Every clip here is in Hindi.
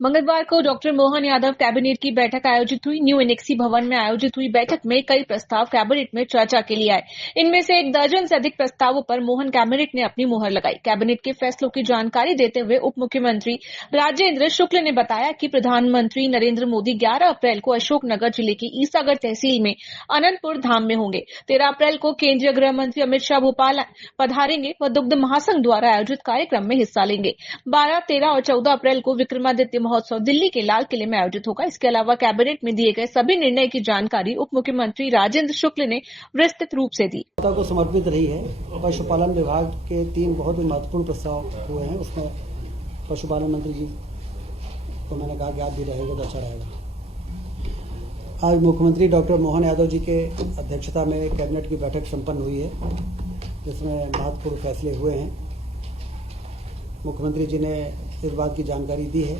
मंगलवार को डॉक्टर मोहन यादव कैबिनेट की बैठक आयोजित हुई। न्यू एनेक्सी भवन में आयोजित हुई बैठक में कई प्रस्ताव कैबिनेट में चर्चा के लिए आए। इनमें से 1 दर्जन से अधिक प्रस्तावों पर मोहन कैबिनेट ने अपनी मुहर लगाई। कैबिनेट के फैसलों की जानकारी देते हुए उप मुख्यमंत्री राजेंद्र शुक्ल ने बताया कि प्रधानमंत्री नरेंद्र मोदी 11 अप्रैल को अशोकनगर जिले की ईसागढ़ तहसील में अनंतपुर धाम में होंगे। 13 अप्रैल को केंद्रीय गृह मंत्री अमित शाह भोपाल पधारेंगे व दुग्ध महासंघ द्वारा आयोजित कार्यक्रम में हिस्सा लेंगे। 12, 13 और 14 अप्रैल को विक्रमादित्य महोत्सव दिल्ली के लाल किले में आयोजित होगा। इसके अलावा कैबिनेट में दिए गए सभी निर्णय की जानकारी उप मुख्यमंत्री राजेंद्र शुक्ल ने विस्तृत रूप से दी। को समर्पित रही है। पशुपालन विभाग के 3 बहुत ही महत्वपूर्ण प्रस्ताव हुए हैं। उसमें पशुपालन मंत्री जी को मैंने कहा कि आप भी रहेंगे तो अच्छा रहेगा। आज मुख्यमंत्री डॉक्टर मोहन यादव जी के अध्यक्षता में कैबिनेट की बैठक संपन्न हुई है, जिसमें महत्वपूर्ण फैसले हुए हैं। मुख्यमंत्री जी ने इस बात की जानकारी दी है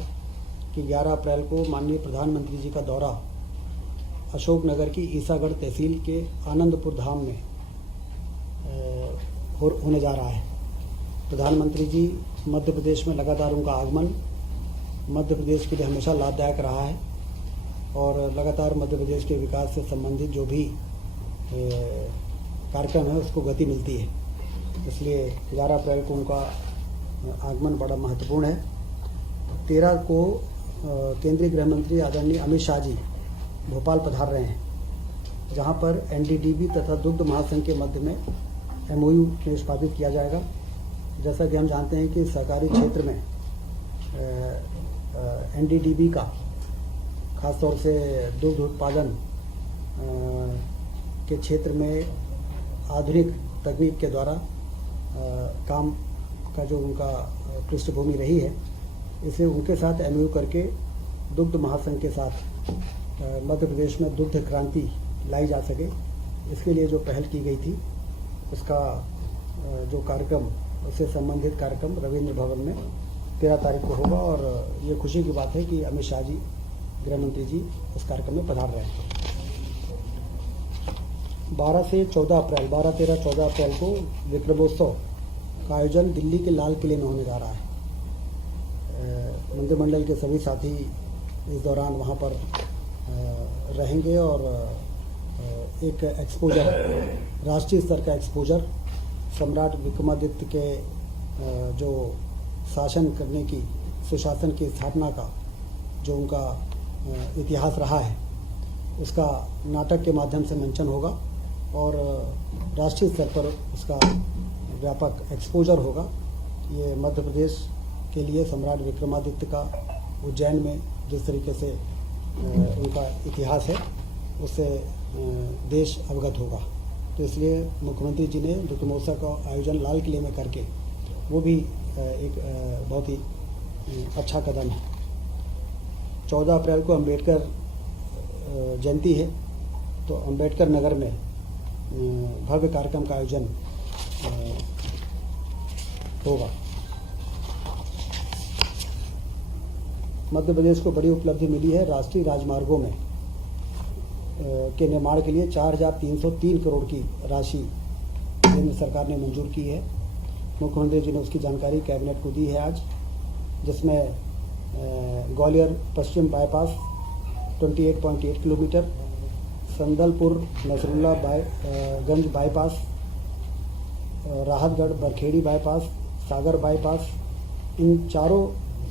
कि 11 अप्रैल को माननीय प्रधानमंत्री जी का दौरा अशोकनगर की ईसागढ़ तहसील के आनंदपुर धाम में होने जा रहा है। प्रधानमंत्री जी मध्य प्रदेश में लगातार उनका आगमन मध्य प्रदेश के लिए हमेशा लाभदायक रहा है और लगातार मध्य प्रदेश के विकास से संबंधित जो भी कार्यक्रम है उसको गति मिलती है। इसलिए 11 अप्रैल को उनका आगमन बड़ा महत्वपूर्ण है। 13 को केंद्रीय गृह मंत्री आदरणीय अमित शाह जी भोपाल पधार रहे हैं, जहां पर एनडीडीबी तथा दुग्ध महासंघ के मध्य में एमओयू निष्पादित किया जाएगा। जैसा कि हम जानते हैं कि सहकारी क्षेत्र में एनडीडीबी का खासतौर से दुग्ध उत्पादन के क्षेत्र में आधुनिक तकनीक के द्वारा काम का जो उनका पृष्ठभूमि रही है, इसे उनके साथ एमओयू करके दुग्ध महासंघ के साथ मध्य प्रदेश में दुग्ध क्रांति लाई जा सके, इसके लिए जो पहल की गई थी उसका जो कार्यक्रम उससे संबंधित कार्यक्रम रविंद्र भवन में 13 तारीख को होगा। और ये खुशी की बात है कि अमित शाह जी गृह मंत्री जी उस कार्यक्रम में पधार रहे हैं। 12 से 14 अप्रैल 12, 13, 14 अप्रैल को विक्रमोत्सव का आयोजन दिल्ली के लाल किले में होने जा रहा है। मंत्रिमंडल के सभी साथी इस दौरान वहाँ पर रहेंगे और एक एक्सपोजर, राष्ट्रीय स्तर का एक्सपोजर सम्राट विक्रमादित्य के जो शासन करने की, सुशासन की स्थापना का जो उनका इतिहास रहा है, उसका नाटक के माध्यम से मंचन होगा और राष्ट्रीय स्तर पर उसका व्यापक एक्सपोजर होगा। ये मध्य प्रदेश के लिए सम्राट विक्रमादित्य का उज्जैन में जिस तरीके से उनका इतिहास है उससे देश अवगत होगा। तो इसलिए मुख्यमंत्री जी ने दुग्ध महोत्सव का आयोजन लाल किले में करके वो भी एक बहुत ही अच्छा कदम है। 14 अप्रैल को अंबेडकर जयंती है, तो अंबेडकर नगर में भव्य कार्यक्रम का आयोजन होगा। मध्य प्रदेश को बड़ी उपलब्धि मिली है। राष्ट्रीय राजमार्गों में के निर्माण के लिए 4,303 करोड़ की राशि केंद्र सरकार ने मंजूर की है। मुख्यमंत्री जी ने उसकी जानकारी कैबिनेट को दी है आज, जिसमें ग्वालियर पश्चिम बाईपास 28.8 किलोमीटर, संदलपुर नसरुल्ला गंज बाईपास, राहतगढ़ बरखेड़ी बाईपास, सागर बाईपास, इन चारों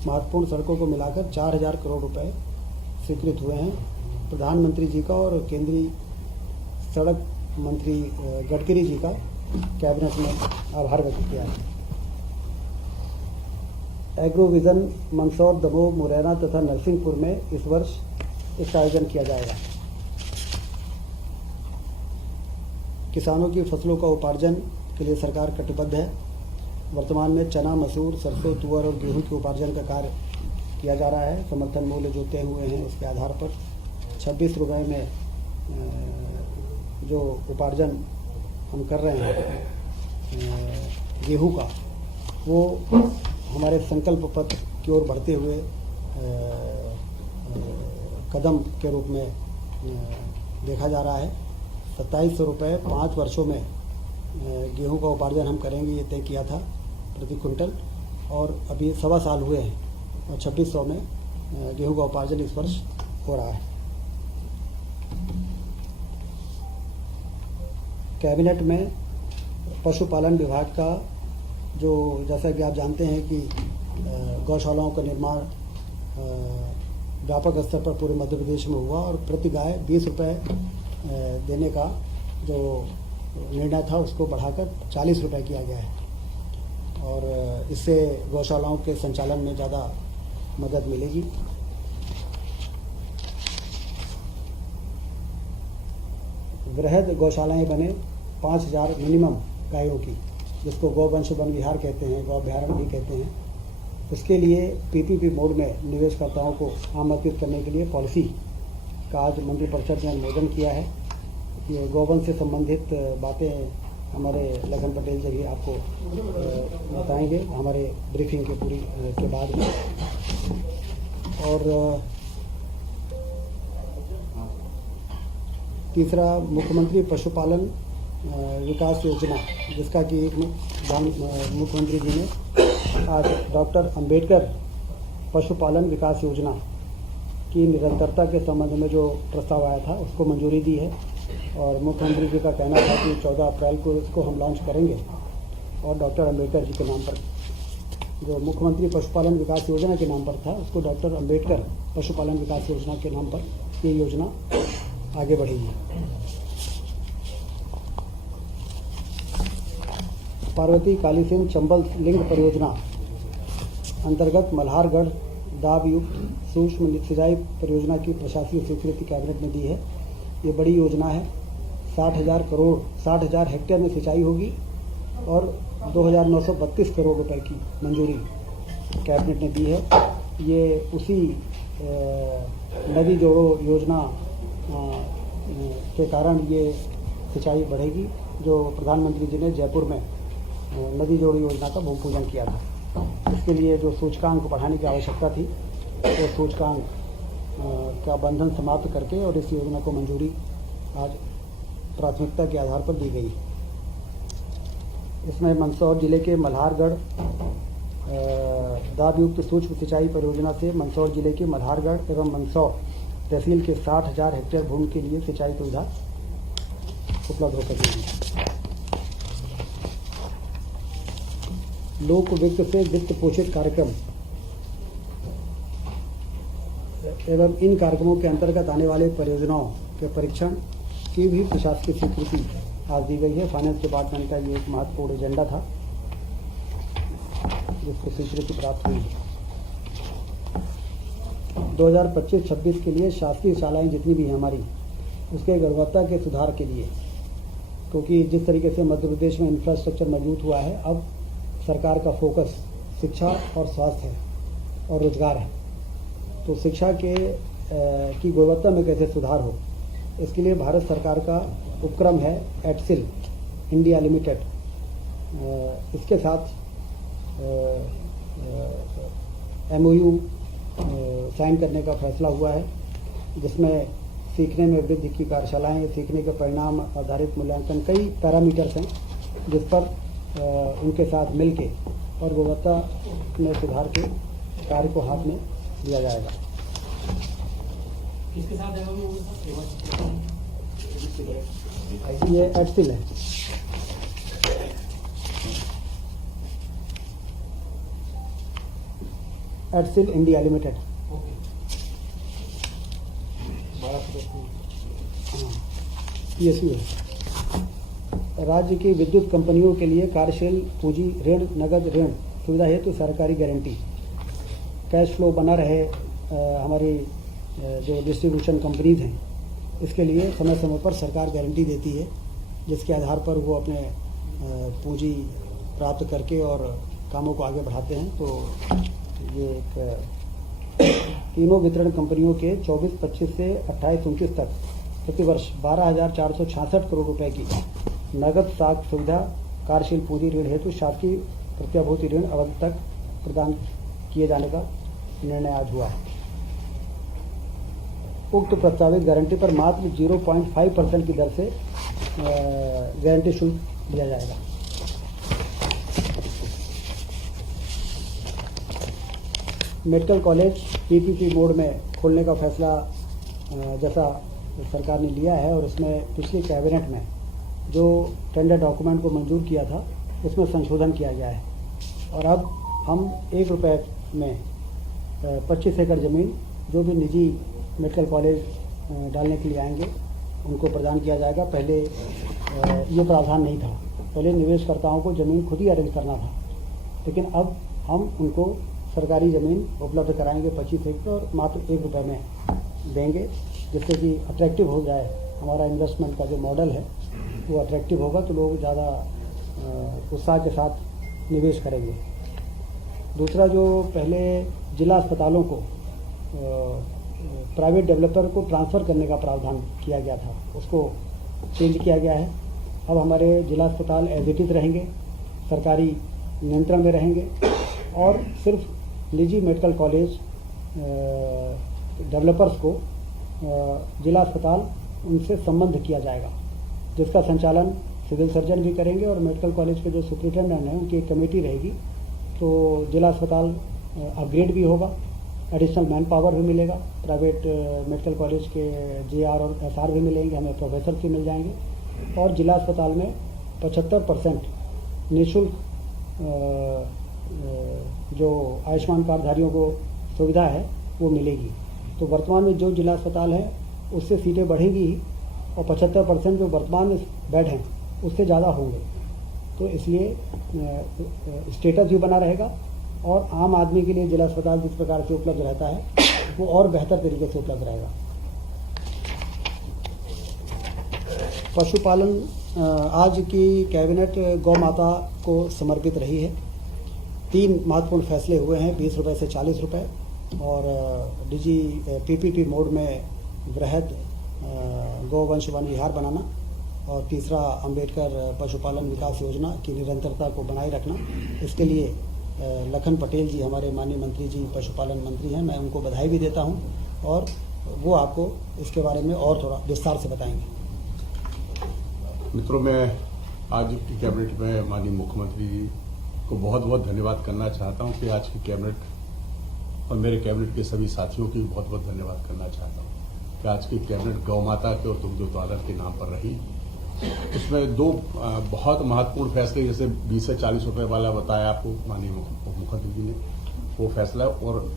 महत्वपूर्ण सड़कों को मिलाकर 4,000 करोड़ रुपए स्वीकृत हुए हैं। प्रधानमंत्री जी का और केंद्रीय सड़क मंत्री गडकरी जी का कैबिनेट में आभार व्यक्त किया है। एग्रो विजन मंदसौर, दमोह, मुरैना तथा नरसिंहपुर में इस वर्ष इसका आयोजन किया जाएगा। किसानों की फसलों का उपार्जन के लिए सरकार कटिबद्ध है। वर्तमान में चना, मसूर, सरसों, तुअर और गेहूं के उपार्जन का कार्य किया जा रहा है। समर्थन मूल्य जो तय हुए हैं उसके आधार पर 26 रुपये में जो उपार्जन हम कर रहे हैं गेहूं का, वो हमारे संकल्प पत्र की ओर बढ़ते हुए कदम के रूप में देखा जा रहा है। 2700 रुपये 5 वर्षों में गेहूं का उपार्जन हम करेंगे, ये तय किया था प्रति क्विंटल, और अभी 1.25 साल हुए हैं और 2600 में गेहूं का उपार्जन इस वर्ष हो रहा है। कैबिनेट में पशुपालन विभाग का जो, जैसा कि आप जानते हैं कि गौशालाओं का निर्माण व्यापक स्तर पर पूरे मध्य प्रदेश में हुआ और प्रति गाय 20 रुपये देने का जो निर्णय था उसको बढ़ाकर 40 रुपये किया गया है और इससे गौशालाओं के संचालन में ज़्यादा मदद मिलेगी। वृहद गौशालाएं बने 5000 मिनिमम गायों की, जिसको गौवंश वन विहार कहते हैं, गौअभ्यारण्य भी कहते हैं। उसके लिए पीपीपी मोड में निवेशकर्ताओं को आमंत्रित करने के लिए पॉलिसी का आज मंत्रिपरिषद ने अनुमोदन किया है। ये गौवंश से संबंधित बातें हमारे लखन पटेल जी आपको बताएंगे हमारे ब्रीफिंग के पूरी के बाद में। और तीसरा, मुख्यमंत्री पशुपालन विकास योजना, जिसका कि एक मुख्यमंत्री जी ने आज डॉक्टर अंबेडकर पशुपालन विकास योजना की निरंतरता के संबंध में जो प्रस्ताव आया था उसको मंजूरी दी है और मुख्यमंत्री जी का कहना था कि 14 अप्रैल को इसको हम लॉन्च करेंगे और डॉक्टर अंबेडकर जी के नाम पर, जो मुख्यमंत्री पशुपालन विकास योजना के नाम पर था, उसको डॉक्टर अंबेडकर पशुपालन विकास योजना के नाम पर ये योजना आगे बढ़ेगी। पार्वती कालीसिंध चंबल लिंक परियोजना अंतर्गत मल्हारगढ़ दाब युक्त सूक्ष्म सिंचाई परियोजना की प्रशासकीय स्वीकृति कैबिनेट ने दी है। ये बड़ी योजना है। 60,000 हेक्टेयर में सिंचाई होगी और 2,932 करोड़ रुपए की मंजूरी कैबिनेट ने दी है। ये उसी नदी जोड़ो योजना के कारण ये सिंचाई बढ़ेगी, जो प्रधानमंत्री जी ने जयपुर में नदी जोड़ो योजना का भूमि पूजन किया था। इसके लिए जो सूचकांक बढ़ाने की आवश्यकता थी, वो सूचकांक का बंधन समाप्त करके और इस योजना को मंजूरी आज प्राथमिकता के आधार पर दी गई। इसमें मंदसौर जिले के मल्हारगढ़ दाबयुक्त सूक्ष्म सिंचाई परियोजना से मंदसौर जिले के मल्हारगढ़ एवं मंदसौर तहसील के 60,000 हेक्टेयर भूमि के लिए सिंचाई सुविधा उपलब्ध होकर देगी। लोक वित्त से वित्त पोषित कार्यक्रम एवं इन कार्यक्रमों के अंतर्गत आने वाले परियोजनाओं के परीक्षण की भी प्रशासकीय स्वीकृति आज दी गई है। फाइनेंस डिपार्टमेंट का ये एक महत्वपूर्ण एजेंडा था जिसको स्वीकृति प्राप्त हुई है। 2025-26 के लिए शासकीय शालाएं जितनी भी हैं हमारी, उसके गुणवत्ता के सुधार के लिए, क्योंकि जिस तरीके से मध्य प्रदेश में इंफ्रास्ट्रक्चर मजबूत हुआ है, अब सरकार का फोकस शिक्षा और स्वास्थ्य है और रोजगार है। तो शिक्षा की गुणवत्ता में कैसे सुधार हो, इसके लिए भारत सरकार का उपक्रम है एटसिल इंडिया लिमिटेड। इसके साथ MOU साइन करने का फैसला हुआ है, जिसमें सीखने में वृद्धि की कार्यशालाएं, सीखने के परिणाम आधारित मूल्यांकन, कई पैरामीटर्स हैं जिस पर उनके साथ मिलके और गुणवत्ता में सुधार के कार्य को हाथ में लिया जाएगा। किसके साथ ये एटसिल है। एटसिल इंडिया लिमिटेड। PSU है। राज्य की विद्युत कंपनियों के लिए कार्यशील पूंजी ऋण, नगद ऋण सुविधा हेतु सरकारी गारंटी, कैश फ्लो बना रहे हमारी जो डिस्ट्रीब्यूशन कंपनीज हैं, इसके लिए समय समय पर सरकार गारंटी देती है, जिसके आधार पर वो अपने पूंजी प्राप्त करके और कामों को आगे बढ़ाते हैं। तो ये एक तीनों वितरण कंपनियों के 24-25 से 28-29 तक प्रतिवर्ष 12,466 करोड़ रुपए की नगद साख सुविधा कार्यशील पूंजी ऋण हेतु शासकीय प्रत्याभूति ऋण अवधि तक प्रदान किए जाने का निर्णय आज हुआ है। उक्त प्रस्तावित गारंटी पर मात्र 0.5% की दर से गारंटी शुल्क दिया जाएगा। मेडिकल कॉलेज पीपीपी मोड में खोलने का फैसला जैसा सरकार ने लिया है, और इसमें पिछली कैबिनेट में जो टेंडर डॉक्यूमेंट को मंजूर किया था उसमें संशोधन किया गया है, और अब हम 1 रुपये में 25 एकड़ ज़मीन जो भी निजी मेडिकल कॉलेज डालने के लिए आएंगे उनको प्रदान किया जाएगा। पहले ये प्रावधान नहीं था, पहले निवेशकर्ताओं को ज़मीन खुद ही अरेंज करना था, लेकिन अब हम उनको सरकारी ज़मीन उपलब्ध कराएंगे 25 एकड़ और मात्र 1 रुपये में देंगे, जिससे कि अट्रैक्टिव हो जाए। हमारा इन्वेस्टमेंट का जो मॉडल है वो अट्रैक्टिव होगा तो लोग ज़्यादा उत्साह के साथ निवेश करेंगे। दूसरा, जो पहले जिला अस्पतालों को प्राइवेट डेवलपर को ट्रांसफ़र करने का प्रावधान किया गया था, उसको चेंज किया गया है। अब हमारे जिला अस्पताल एज इट इज़ रहेंगे, सरकारी नियंत्रण में रहेंगे, और सिर्फ निजी मेडिकल कॉलेज डेवलपर्स को जिला अस्पताल उनसे संबंध किया जाएगा, जिसका संचालन सिविल सर्जन भी करेंगे, और मेडिकल कॉलेज के जो सुपरिटेंडेंट हैं उनकी एक कमेटी रहेगी। तो जिला अस्पताल अपग्रेड भी होगा, एडिशनल मैन पावर भी मिलेगा, प्राइवेट मेडिकल कॉलेज के जीआर और एसआर भी मिलेंगे, हमें प्रोफेसर भी मिल जाएंगे, और जिला अस्पताल में 75% निःशुल्क जो आयुष्मान कार्डधारियों को सुविधा है वो मिलेगी। तो वर्तमान में जो जिला अस्पताल है उससे सीटें बढ़ेंगी ही, और 75% जो वर्तमान में बेड हैं उससे ज़्यादा होंगे। तो इसलिए स्टेटस भी बना रहेगा, और आम आदमी के लिए जिला अस्पताल जिस प्रकार से उपलब्ध रहता है वो और बेहतर तरीके से उपलब्ध रहेगा। पशुपालन, आज की कैबिनेट गौ माता को समर्पित रही है। 3 महत्वपूर्ण फैसले हुए हैं, 20 रुपये से 40 रुपये, और डिजी पीपीपी मोड में वृहद गौवंश वन विहार बनाना, और तीसरा अंबेडकर पशुपालन विकास योजना की निरंतरता को बनाए रखना। इसके लिए लखन पटेल जी, हमारे माननीय मंत्री जी पशुपालन मंत्री हैं, मैं उनको बधाई भी देता हूं, और वो आपको इसके बारे में और थोड़ा विस्तार से बताएंगे। मित्रों, मैं आज की कैबिनेट में माननीय मुख्यमंत्री जी को बहुत बहुत धन्यवाद करना चाहता हूं कि आज की कैबिनेट और मेरे कैबिनेट के सभी साथियों की बहुत बहुत धन्यवाद करना चाहता हूं कि आज की कैबिनेट गौ माता के और दुग्ध उत्पादन के नाम पर रही। उसमें 2 बहुत महत्वपूर्ण फैसले, जैसे 20 से 40 रुपये वाला बताया आपको माननीय मुख्यमंत्री जी ने, वो फैसला, और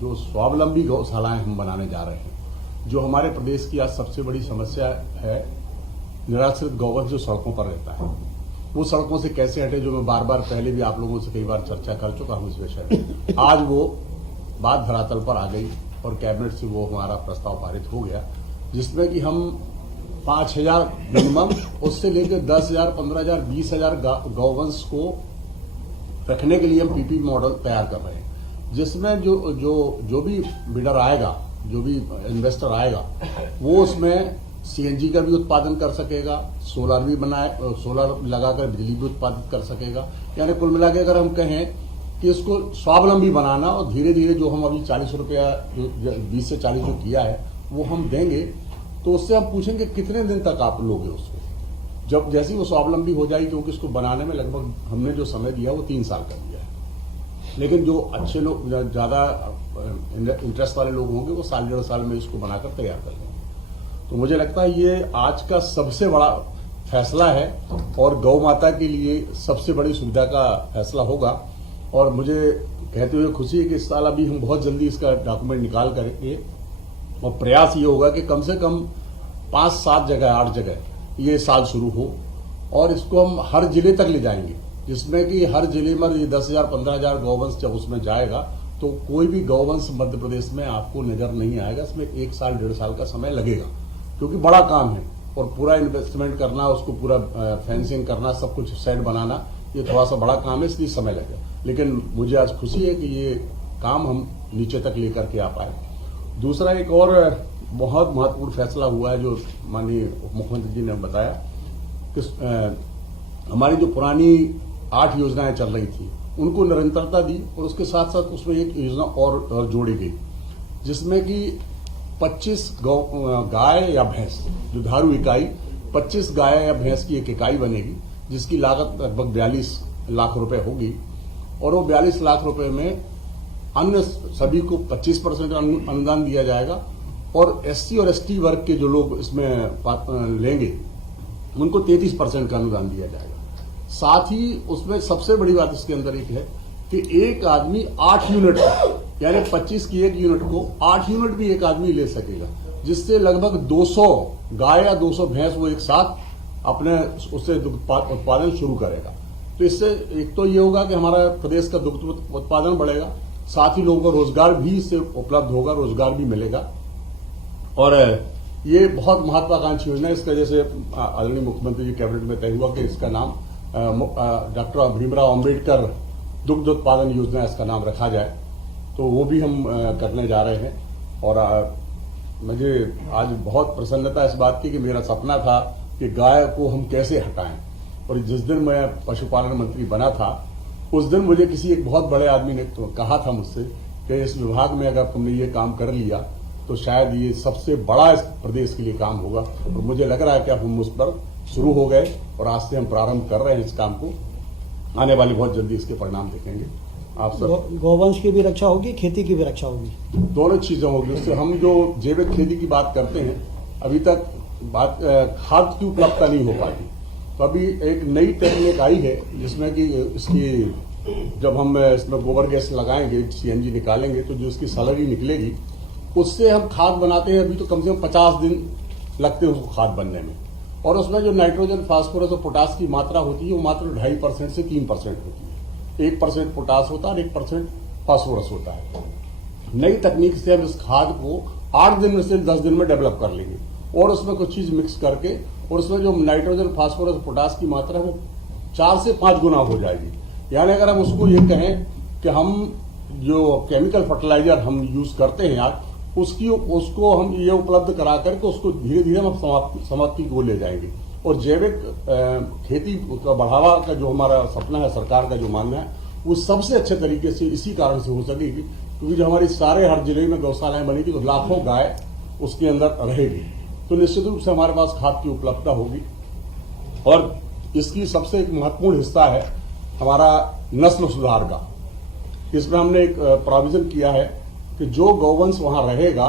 जो स्वावलंबी गौशालाएं हम बनाने जा रहे हैं। जो हमारे प्रदेश की आज सबसे बड़ी समस्या है, निराश्रित गौवंश जो सड़कों पर रहता है, वो सड़कों से कैसे हटे, जो मैं बार बार पहले भी आप लोगों से कई बार चर्चा कर चुका हूं इस विषय में। आज वो बात धरातल पर आ गई और कैबिनेट से वो हमारा प्रस्ताव पारित हो गया, जिसमें कि हम 5,000 मिनिमम, उससे लेकर 10,000, 15,000, 20,000 गौवंश को रखने के लिए हम पीपी मॉडल तैयार कर रहे हैं, जिसमें जो भी बिडर आएगा, जो भी इन्वेस्टर आएगा, वो उसमें सीएनजी का भी उत्पादन कर सकेगा, सोलर लगाकर बिजली भी उत्पादित कर सकेगा। यानी कुल मिला के अगर हम कहें कि इसको स्वावलंबी बनाना, और धीरे धीरे जो हम अभी 40 रुपया 20 से 40 जो किया है वो हम देंगे, तो उससे हम पूछेंगे कितने दिन तक आप लोगे उसको, जब जैसे वो स्वावलंबी हो जाएगी, क्योंकि इसको बनाने में लगभग हमने जो समय दिया वो 3 साल का दिया है। लेकिन जो अच्छे लोग, ज्यादा इंटरेस्ट वाले लोग होंगे, वो 1.5 साल में इसको बनाकर तैयार कर लेंगे। तो मुझे लगता है ये आज का सबसे बड़ा फैसला है, और गौ माता के लिए सबसे बड़ी सुविधा का फैसला होगा। और मुझे कहते हुए खुशी है कि इस साल अभी हम बहुत जल्दी इसका डॉक्यूमेंट निकाल करेंगे, और प्रयास ये होगा कि कम से कम 5-7 जगह, 8 जगह ये साल शुरू हो, और इसको हम हर जिले तक ले जाएंगे, जिसमें कि हर जिले में ये 10,000, 15,000 गौवंश जब उसमें जाएगा तो कोई भी गौवंश मध्य प्रदेश में आपको नजर नहीं आएगा। इसमें 1 साल 1.5 साल का समय लगेगा, क्योंकि बड़ा काम है, और पूरा इन्वेस्टमेंट करना, उसको पूरा फेंसिंग करना, सब कुछ सेट बनाना, ये थोड़ा सा बड़ा काम है, इसलिए समय लगेगा। लेकिन मुझे आज खुशी है कि ये काम हम नीचे तक लेकर के आ पाए। दूसरा, एक और बहुत महत्वपूर्ण फैसला हुआ है जो माननीय मुख्यमंत्री जी ने बताया कि हमारी जो पुरानी 8 योजनाएं चल रही थी उनको निरंतरता दी, और उसके साथ साथ उसमें एक योजना और जोड़ी गई, जिसमें कि 25 गाय या भैंस, दुधारू इकाई, 25 गाय या भैंस की एक इकाई बनेगी, जिसकी लागत लगभग 42 लाख रुपए होगी, और वो 42 लाख रुपए में अन्य सभी को 25% अनुदान दिया जाएगा और एससी और एसटी वर्ग के जो लोग इसमें लेंगे उनको 33% का अनुदान दिया जाएगा। साथ ही उसमें सबसे बड़ी बात इसके अंदर एक है कि एक आदमी 8 यूनिट यानी 25 की एक यूनिट को 8 यूनिट भी एक आदमी ले सकेगा, जिससे लगभग 200 गाय या 200 भैंस वो एक साथ अपने उससे उत्पादन शुरू करेगा। तो इससे एक तो ये होगा कि हमारा प्रदेश का दुग्ध उत्पादन बढ़ेगा, साथ ही लोगों को रोजगार भी इससे उपलब्ध होगा, रोजगार भी मिलेगा। और ये बहुत महत्वाकांक्षी योजना है। इसका जैसे आदरणीय मुख्यमंत्री जी कैबिनेट में तय हुआ कि इसका नाम डॉक्टर भीमराव अंबेडकर दुग्ध उत्पादन योजना इसका नाम रखा जाए, तो वो भी हम करने जा रहे हैं। और मुझे आज बहुत प्रसन्नता इस बात की कि मेरा सपना था कि गाय को हम कैसे हटाएं, और जिस दिन मैं पशुपालन मंत्री बना था उस दिन मुझे किसी एक बहुत बड़े आदमी ने कहा था मुझसे कि इस विभाग में अगर तुमने ये काम कर लिया तो शायद ये सबसे बड़ा इस प्रदेश के लिए काम होगा। और मुझे लग रहा है कि अब हम उस पर शुरू हो गए और आज से हम प्रारंभ कर रहे हैं इस काम को। आने वाली बहुत जल्दी इसके परिणाम देखेंगे आप सब। गौवंश की भी रक्षा होगी, खेती की भी रक्षा होगी, दोनों चीजें होगी। उससे हम जो जैविक खेती की बात करते हैं, अभी तक बात खाद की उपलब्धता नहीं हो पाती, तो अभी एक नई टेक्निक आई है जिसमें कि इसकी जब हम इसमें गोबर गैस लगाएंगे, सीएनजी निकालेंगे, तो जो इसकी सलरी निकलेगी उससे हम खाद बनाते हैं। अभी तो कम से कम 50 दिन लगते हैं उसको खाद बनने में, और उसमें जो नाइट्रोजन, फास्फोरस और पोटास की मात्रा होती है वो मात्र 2.5% से 3% होती है। 1% पोटास होता है और 1% फास्फोरस होता है। नई तकनीक से हम इस खाद को 8 दिन में से 10 दिन में डेवलप कर लेंगे और उसमें कुछ चीज मिक्स करके, और उसमें जो नाइट्रोजन, फास्फोरस, पोटास की मात्रा है वो 4 से 5 गुना हो जाएगी। यानी अगर हम उसको ये कहें कि हम जो केमिकल फर्टिलाइजर हम यूज करते हैं आज, उसको हम ये उपलब्ध करा करके उसको धीरे धीरे हम समाप्ति को ले जाएंगे। और जैविक खेती का बढ़ावा का जो हमारा सपना है, सरकार का जो मानना है, वो सबसे अच्छे तरीके से इसी कारण से हो सकेगी क्योंकि जो हमारी सारे हर जिले में गौशालाएं बनेगी तो लाखों गाय उसके अंदर रहेगी, तो निश्चित रूप से हमारे पास खाद की उपलब्धता होगी। और इसकी सबसे एक महत्वपूर्ण हिस्सा है हमारा नस्ल सुधार का। इसमें हमने एक प्रोविजन किया है कि जो गौवंश वहां रहेगा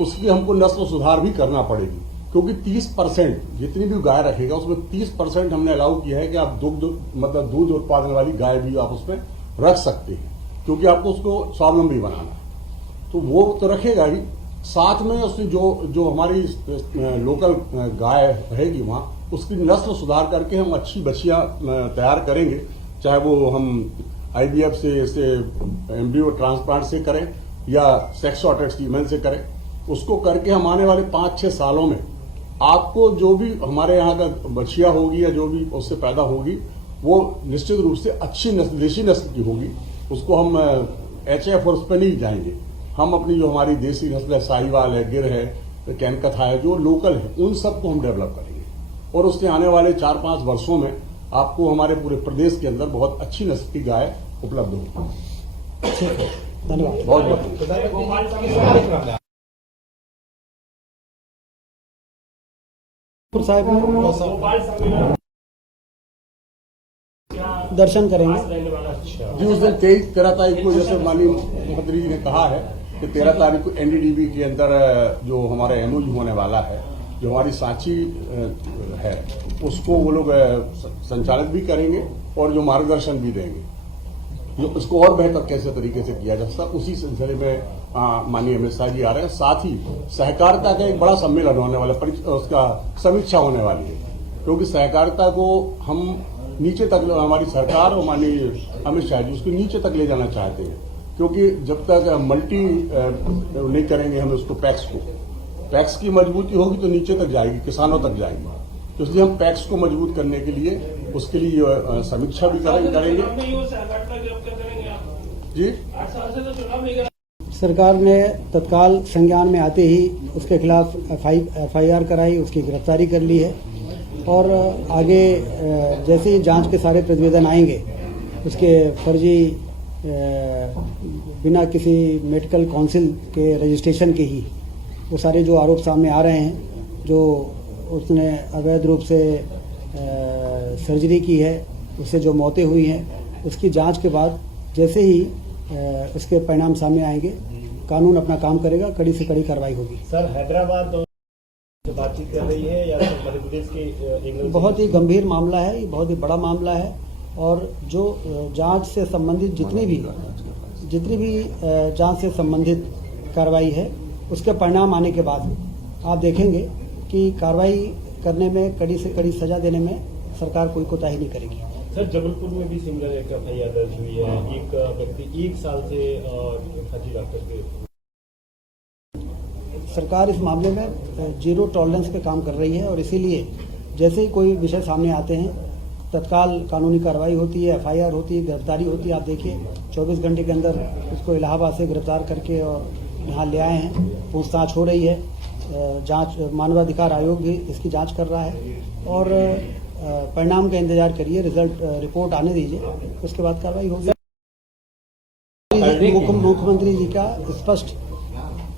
उसकी हमको नस्ल सुधार भी करना पड़ेगी, क्योंकि 30% जितनी भी गाय रखेगा उसमें 30% हमने अलाउ किया है कि आप दूध उत्पादन वाली गाय भी आप उसमें रख सकते हैं, क्योंकि आपको उसको स्वावलंबी बनाना है। तो वो तो रखेगा ही, साथ में उसकी जो हमारी लोकल गाय रहेगी वहां, उसकी नस्ल सुधार करके हम अच्छी बछियां तैयार करेंगे, चाहे वो हम IVF से एम्ब्रियो ट्रांसप्लांट से करें या सेक्स ऑर्टेड सीमेन से करें। उसको करके हम आने वाले 5-6 सालों में आपको जो भी हमारे यहाँ का बछिया होगी या जो भी उससे पैदा होगी वो निश्चित रूप से अच्छी नस्ल, देशी नस्ल की होगी। उसको हम HF और उस पर नहीं जाएंगे, हम अपनी जो हमारी देसी नस्ल है, साहिवाल है, गिर है, कैनकथा है, जो लोकल है, उन सबको हम डेवलप करेंगे और उसके आने वाले 4-5 वर्षों में आपको हमारे पूरे प्रदेश के अंदर बहुत अच्छी नस्ल की गाय उपलब्ध होगी। ठीक है, धन्यवाद। बहुत बहुत साहब दर्शन करेंगे जी। उस दिन 13 तारीख को जैसे माननीय मुख्यमंत्री जी ने कहा है कि 13 तारीख को NDDB के अंदर जो हमारा MOU होने वाला है, जो हमारी सांची है, उसको वो लोग संचालित भी करेंगे और जो मार्गदर्शन भी देंगे जो उसको और बेहतर कैसे तरीके से किया जा सकता, उसी सिलसिले में माननीय अमित शाह जी आ रहे हैं। साथ ही सहकारिता का एक बड़ा सम्मेलन होने वाला, उसका समीक्षा होने वाली है, क्योंकि सहकारिता को हम नीचे तक, हमारी सरकार और माननीय अमित शाह जी उसको नीचे तक ले जाना चाहते हैं, क्योंकि जब तक मल्टी नहीं करेंगे हम उसको, पैक्स की मजबूती होगी तो नीचे तक जाएगी, किसानों तक जाएगी। तो इसलिए हम पैक्स को मजबूत करने के लिए उसके लिए समीक्षा भी करेंगे जी। सरकार ने तत्काल संज्ञान में आते ही उसके खिलाफ FIR कराई, उसकी गिरफ्तारी कर ली है और आगे जैसे ही जांच के सारे प्रतिवेदन आएंगे, उसके फर्जी बिना किसी मेडिकल काउंसिल के रजिस्ट्रेशन के ही वो सारे जो आरोप सामने आ रहे हैं, जो उसने अवैध रूप से सर्जरी की है, उससे जो मौतें हुई हैं, उसकी जांच के बाद जैसे ही इसके परिणाम सामने आएंगे। कानून अपना काम करेगा, कड़ी से कड़ी कार्रवाई होगी। सर, हैदराबाद से बातचीत कर रही है या फिर मध्य प्रदेश के बहुत ही गंभीर मामला है, ये बहुत ही बड़ा मामला है और जो जांच से संबंधित जितनी भी जांच से संबंधित कार्रवाई है उसके परिणाम आने के बाद आप देखेंगे कि कार्रवाई करने में, कड़ी से कड़ी सजा देने में सरकार कोई कोताही नहीं करेगी। सर, जबलपुर में भी सिमिलर एक एफआईआर दर्ज हुई है। एक व्यक्ति 1 साल से फर्जी डॉक्टर के। सरकार इस मामले में जीरो टॉलरेंस पे काम कर रही है और इसीलिए जैसे ही कोई विषय सामने आते हैं तत्काल कानूनी कार्रवाई होती है, एफआईआर होती है, गिरफ्तारी होती है। आप देखिए 24 घंटे के अंदर उसको इलाहाबाद से गिरफ्तार करके और यहाँ ले आए हैं। पूछताछ हो रही है, जांच, मानवाधिकार आयोग भी इसकी जांच कर रहा है और परिणाम का इंतजार करिए, रिजल्ट रिपोर्ट आने दीजिए, उसके बाद कार्रवाई होगी। मुख्यमंत्री जी का स्पष्ट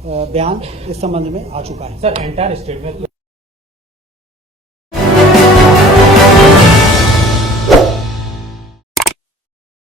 बयान इस संबंध में आ चुका है। सर, एंटायर स्टेट में